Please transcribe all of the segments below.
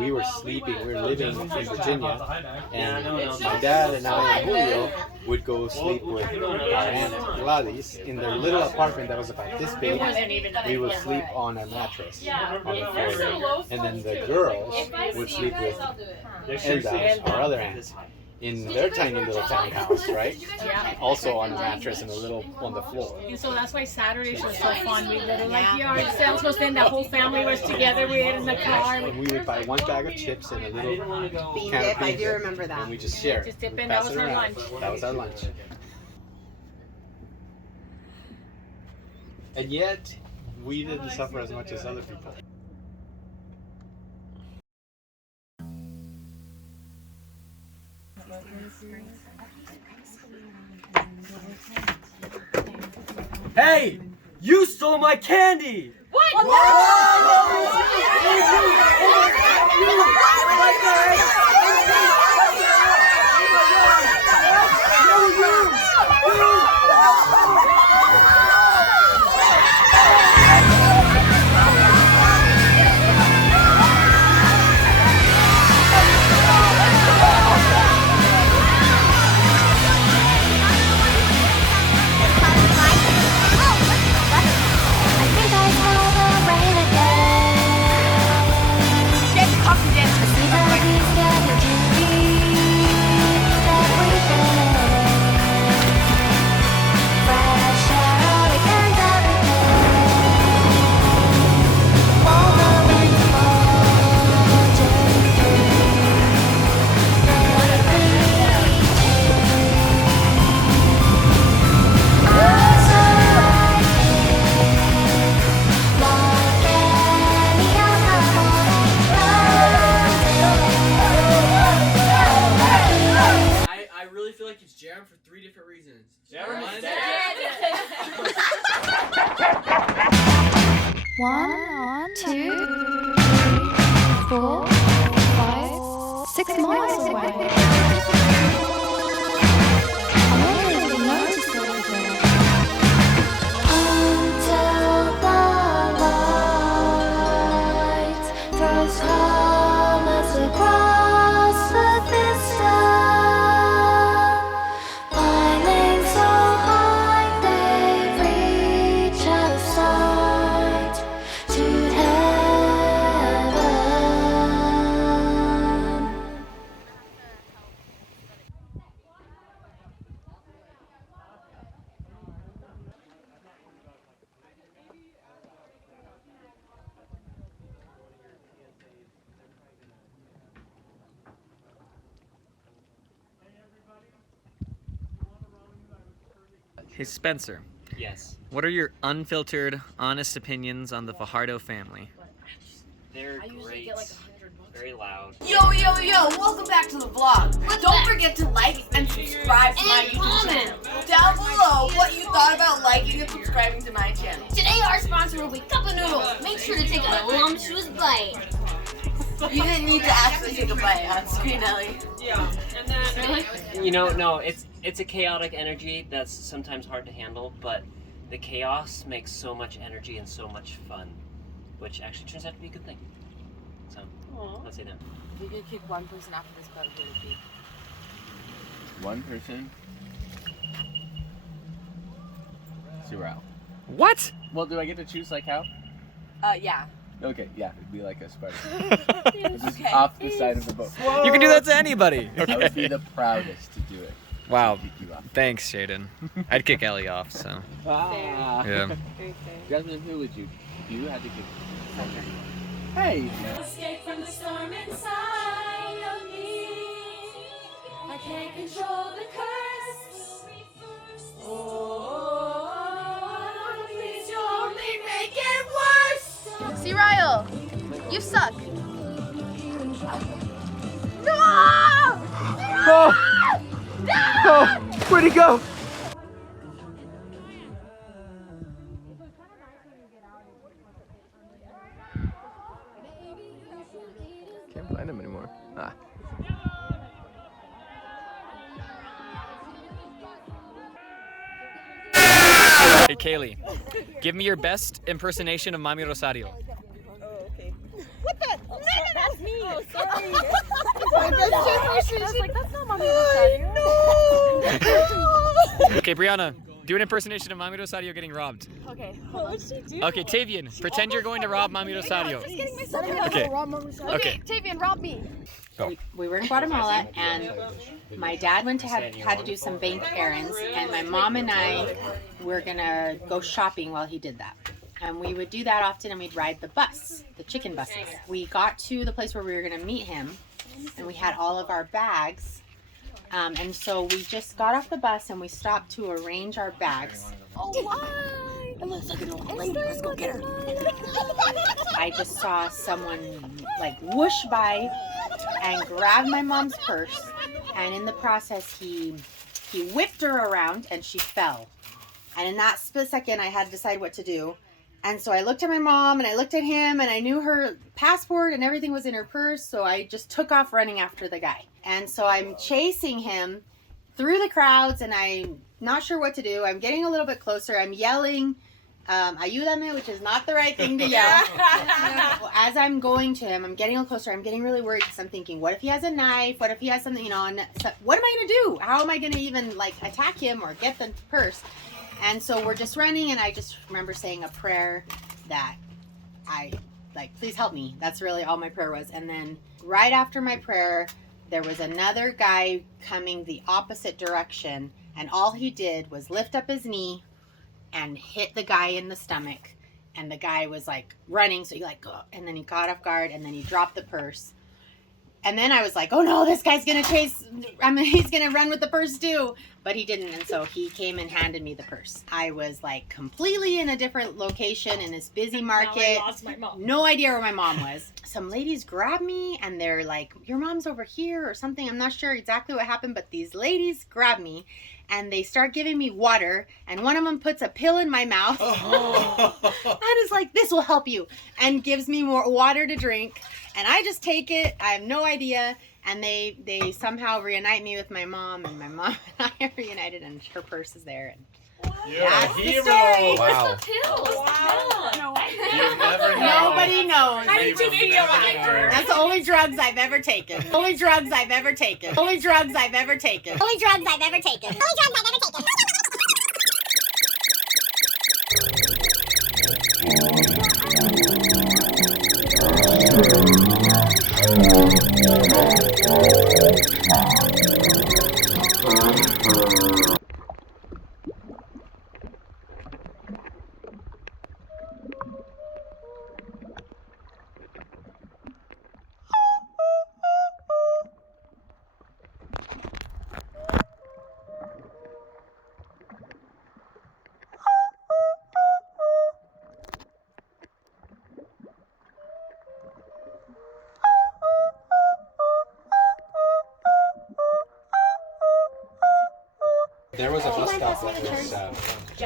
we were living in Virginia, and my dad and I and Julio would go sleep with our aunt Gladys in their little apartment that was about this big. We would sleep on a mattress on the floor, and then the girls would sleep with Elda, our other aunt, in their tiny little townhouse, right? Yeah. Also on a mattress and on the floor. And so that's why Saturdays were so fun. We would like yard sales, because then the whole family was together. We ate in the car. And we would buy one bag of chips and a little Bean can of dip, I bean do dip, remember that. and we just share. Just dip We in, pass that was it our around. lunch. That was our lunch. And yet, we didn't suffer as much as other people. Hey! You stole my candy! What? For 3 different reasons. One, 2, 4, 5, 6 miles away. I wonder if you noticed anything. Until the light throws colors across the vista. Flying so high they reach out of sight to heaven. Hey Spencer, Yes. what are your unfiltered, honest opinions on the Fajardo family? They're great. Very loud. Yo, welcome back to the vlog. Don't forget to like and subscribe to my YouTube channel. Down below what you thought about liking and subscribing to my channel. Today our sponsor will be Cup of Noodles. Make sure to take a voluptuous bite. You didn't need to actually take a bite on screen, Ellie. Yeah. And then Really? you know, no, it's a chaotic energy that's sometimes hard to handle, but the chaos makes so much energy and so much fun, which actually turns out to be a good thing. So, let's say that. If you could kick one person off of this boat, who would it be? One person. Surreal. What? Well, do I get to choose like how? Yeah. Okay, yeah, it'd be like a Spartan. Just off the side of the boat. You can do that to anybody. I would be the proudest to do it. Wow. Kick you off. Thanks, Shaden. I'd kick Ellie off, so. Ah. Yeah. Jasmine, who would you? If you had to kick. Hey! Escape from the storm inside of me. I can't control the curse. Oh, please don't make it worse. See, Ryle, you suck. No! Oh! Oh! Where'd he go? Can't find him anymore. Ah. Hey Kaylee, give me your best impersonation of Mami Rosario. Oh, okay. What the? No. was me. Oh, sorry. I was like, that's not Mommy Rosario. Okay, Brianna, do an impersonation of Mami Rosario getting robbed. Okay, what would she do? Okay, Tavian, pretend you're going to rob Mami Rosario. Okay. Okay. Tavian, rob me. We were in Guatemala, and my dad had to do some bank errands, and my mom and I were gonna go shopping while he did that. And we would do that often, and we'd ride the bus, the chicken buses. We got to the place where we were gonna meet him, and we had all of our bags. And so we just got off the bus and we stopped to arrange our bags. Oh, why? It looks like an old lady. Let's go get her. I just saw someone like whoosh by and grab my mom's purse, and in the process he whipped her around and she fell. And in that split second I had to decide what to do. And so I looked at my mom and I looked at him, and I knew her passport and everything was in her purse, so I just took off running after the guy. And so I'm chasing him through the crowds, and I'm not sure what to do. I'm getting a little bit closer. I'm yelling, ayúdame, which is not the right thing to yell. As I'm going to him, I'm getting a little closer. I'm getting really worried because I'm thinking, what if he has a knife? What if he has something, you know, and so, what am I going to do? How am I going to even like attack him or get the purse? And so we're just running, and I just remember saying a prayer that please help me. That's really all my prayer was. And then right after my prayer, there was another guy coming the opposite direction, and all he did was lift up his knee and hit the guy in the stomach. And the guy was like running, so he like, and then he got off guard, and then he dropped the purse. And then I was like, oh no, this guy's gonna chase, he's gonna run with the purse too. But he didn't, and so he came and handed me the purse. I was like completely in a different location in this busy market. Now I lost my mom. No idea where my mom was. Some ladies grabbed me and they're like, your mom's over here or something. I'm not sure exactly what happened, but these ladies grabbed me and they start giving me water, and one of them puts a pill in my mouth and is like, this will help you, and gives me more water to drink. And I just take it. I have no idea. And they somehow reunite me with my mom, and my mom and I are reunited, and her purse is there. And that's the story. Wow. Wow. You never know. Nobody knows. How did you feel after? That's the only drugs I've ever taken. Only drugs I've ever taken. Only drugs I've ever taken. Only drugs I've ever taken. Only drugs I've ever taken. There was a bus stop that was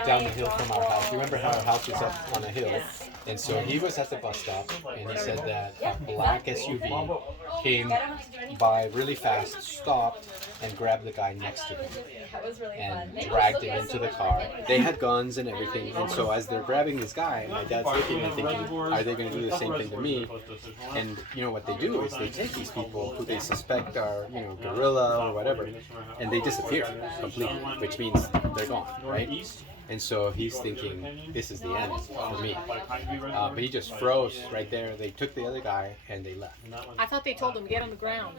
down the hill from our house. You remember how our house was up on a hill? And so he was at the bus stop, and he said that a black SUV came by really fast, stopped, and grabbed the guy next to him and dragged him into the car. They had guns and everything, and so as they're grabbing this guy, my dad's looking and thinking, are they going to do the same thing to me? And you know what they do is they take these people who they suspect are, you know, guerrilla or whatever, and they disappear completely, which means they're gone, right? And so he's thinking, this is the end for me. But he just froze right there. They took the other guy and they left. I thought they told him, get on the ground.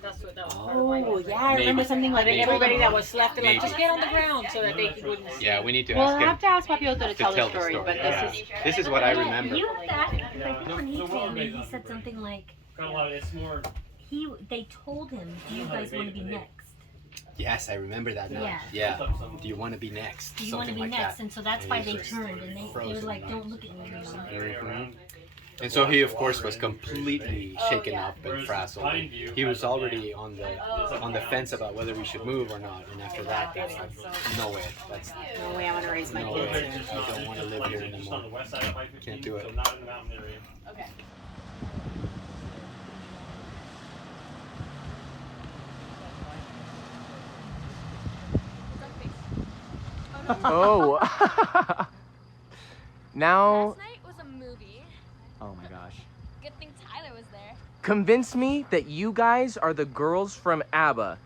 That's what that was. Oh, yeah, I remember something like that. Everybody that was left, like, just get on the ground so that they wouldn't see. Yeah, we need to Well, ask I him have to ask Papio to tell the the story, but Yeah. This is what I remember. You have to ask, because I think when he told me, he said something like, they told him, do you guys want to be next? Yes, I remember that now. Yeah. Do you want to be next? Do you want to be Something like next? that. And so that's And why he they was turned, and they were frozen. like, don't look at me anymore. Mhm. And so he, of course, was completely shaken up and frazzled. He was already on the fence about whether we should move or not. And after that, that's like, no way. That's no way I want to raise my no kids way. here. I don't want to live here anymore. Can't do it. Okay. Oh. Now. Last night was a movie. Oh my gosh. Good thing Tyler was there. Convince me that you guys are the girls from ABBA.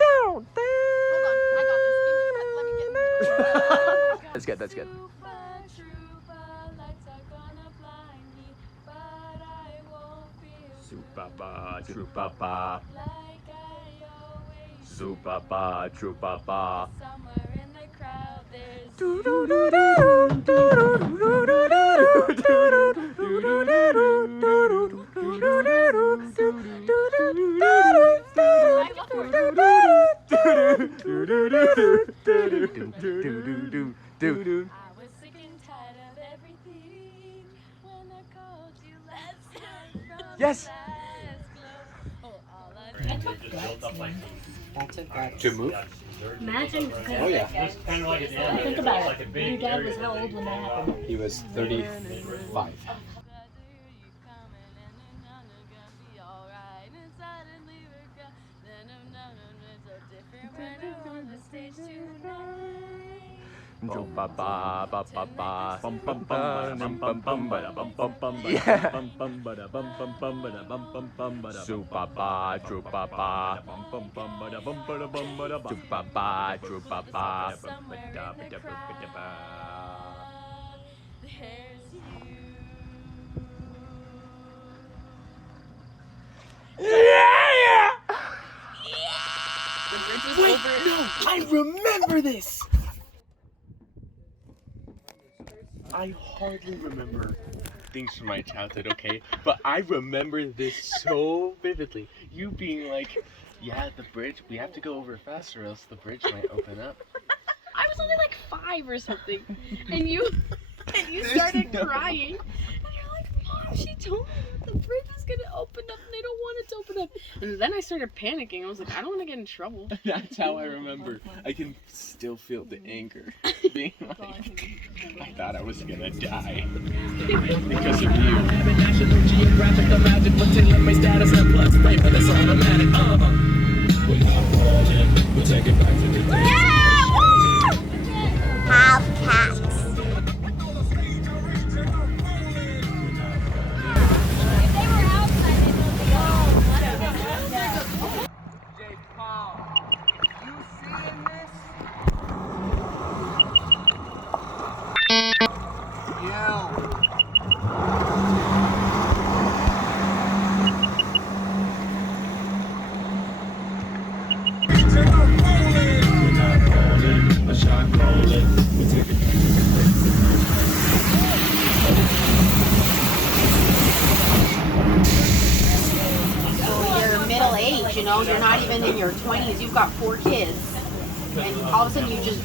Hold on, I got this. Let me get in the middle. That's good, that's good. Su-pa-pa, tru-pa-pa. Su-pa-pa, tru-pa-pa. Yes. To move? Imagine. Oh yeah. Think about it. Your dad was how old when that happened? He was 35. Wait, no, I remember this. I hardly remember things from my childhood, okay? But I remember this so vividly. You being like, yeah, the bridge, we have to go over fast or else the bridge might open up. I was only like 5 or something, and you started crying. And you're like, Mom, she told me that the bridge is gonna open up and they don't want it to open up. And then I started panicking. I was like, I don't want to get in trouble. That's how I remember. I can still feel the anger. Being like, I thought I was gonna die because of you. National Geographic, imagine pretending my status and plus play, but it's automatic. We're not rolling. We'll take it back to the day. Outcast. You know, you're not even in your 20s, you've got 4 kids, and all of a sudden you just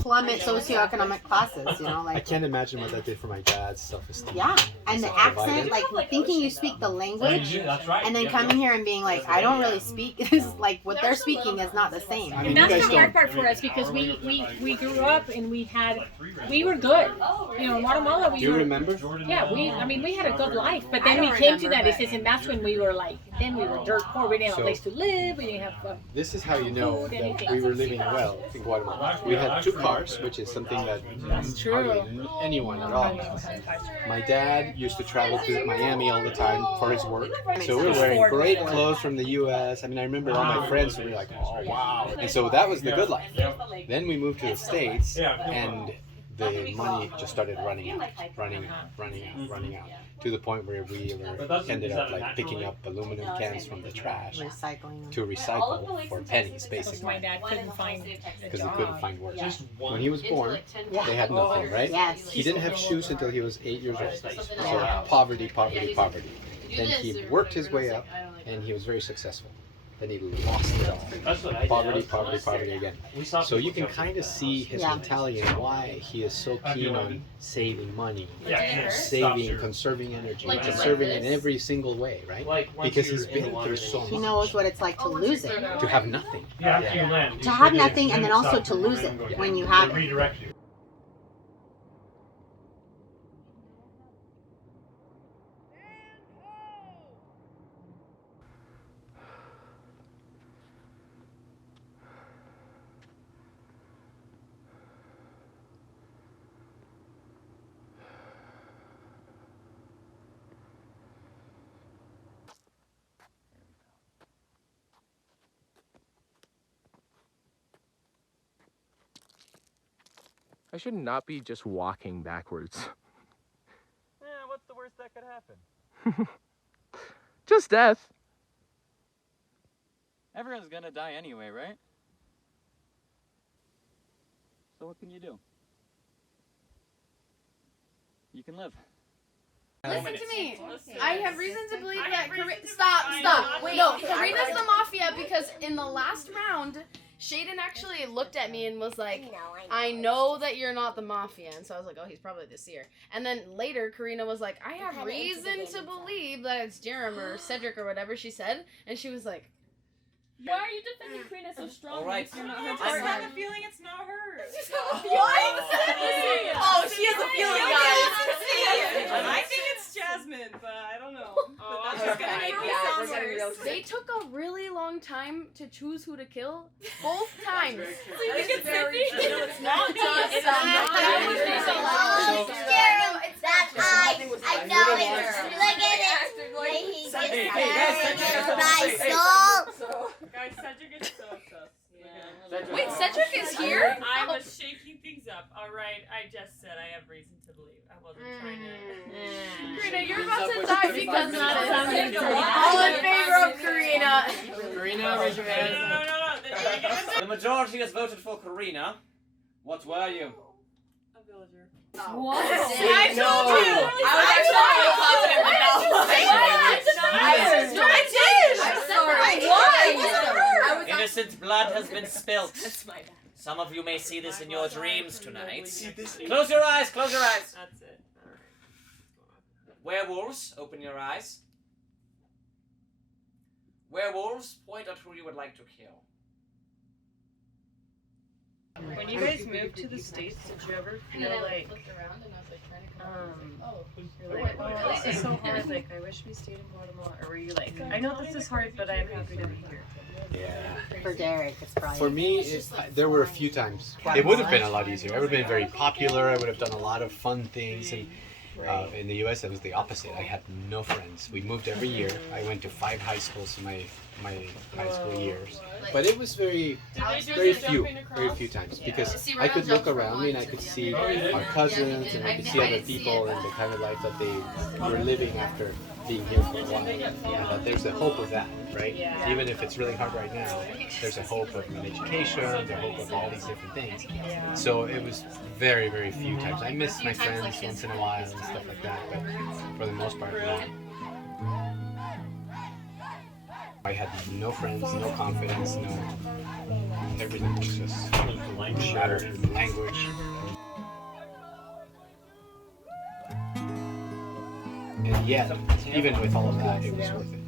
plummet socioeconomic classes, you know, like. I can't imagine what that did for my dad's self-esteem. Yeah, and the accent, like thinking you speak the language, and then coming here and being like, I don't really speak, this is like what they're speaking is not the same. I mean, And that's the hard part for us because we grew up and we were good. You know, in Guatemala we Do you were. remember? Yeah, we had a good life, but then we came to that distance, and that's when we were like, then we were dirt poor. We didn't have a place to live. We didn't have. This is how you know that we were living well in Guatemala. We had 2 cars, which is something that hardly anyone at all has. My dad used to travel to Miami all the time for his work, so we were wearing great clothes from the U.S. I mean, I remember all my friends were like, "Oh wow!" And so that was the good life. Then we moved to the States, and the money just started running out, to the point where we ended up like picking up aluminum cans from the trash to recycle for pennies, basically. My dad couldn't find because he couldn't find work. When he was born, they had nothing, right? Yes. He didn't have shoes until he was 8 years old. So poverty. Then he worked his way up, and he was very successful. Then he lost it all. Poverty again. So you can kind of see his mentality and why he is so keen on saving money, saving, conserving energy, conserving in every single way, right? Because he's been through so much. He knows what it's like to lose it. To have nothing. To have nothing and then also to lose it when you have it. I should not be just walking backwards. Yeah, what's the worst that could happen? Just death. Everyone's gonna die anyway, right? So what can you do? You can live. Listen to me. I have reason to believe that Stop. Wait, no, Karina's the mafia because in the last round, Shaden actually looked at me and was like, I know that you're not the mafia. And so I was like, oh, he's probably the seer. And then later, Karina was like, I have reason to believe that it's Jerem or Cedric or whatever she said. And she was like, why are you defending Karina so strongly? All right. You're not her I just partner. have a feeling it's not her. What? Oh, she has a feeling, guys. I think it's Jasmine, but I don't know. But that's just gonna make me sound worse. they took a really long time to choose who to kill. Both times. So you think it's Cindy? No, it's not. It's not. I know it. Look at it. Guys, Cedric is so sus. Wait, Cedric is here? I was shaking things up. Alright, I just said I have reason to believe. I wasn't trying to... Karina, you're about to die because not All in favor of Karina. Karina, raise your hand. No. The majority has voted for Karina. What were you? A villager. What? I told you. I was actually real confident I did. I'm sorry. Why? Innocent blood has been spilt. Some of you may see this in your dreams tonight. Close your eyes, close your eyes. That's it. Werewolves, open your eyes. Werewolves, point at who you would like to kill. When you guys moved to the States, did you ever feel like, you're like, oh, this is so hard, like, I wish we stayed in Guatemala, or were you like, I know this is hard, but I'm happy to be here? Yeah. For Derek, it's probably. For me, there were a few times. It would have been a lot easier. I would have been very popular. I would have done a lot of fun things. And in the U.S., it was the opposite. I had no friends. We moved every year. I went to 5 high schools in my high school years. But it was very few times because I could look around me and I could see our cousins and I could see other people and the kind of life that they were living after being here for a while. And that there's a hope of that, right? Even if it's really hard right now, there's a hope of an education, there's a hope of all these different things. So it was very few times. I miss my friends once in a while and stuff like that, but for the most part, no. I had no friends, no confidence, everything was just shattered. Language. And yet, even with all of that, it was worth it.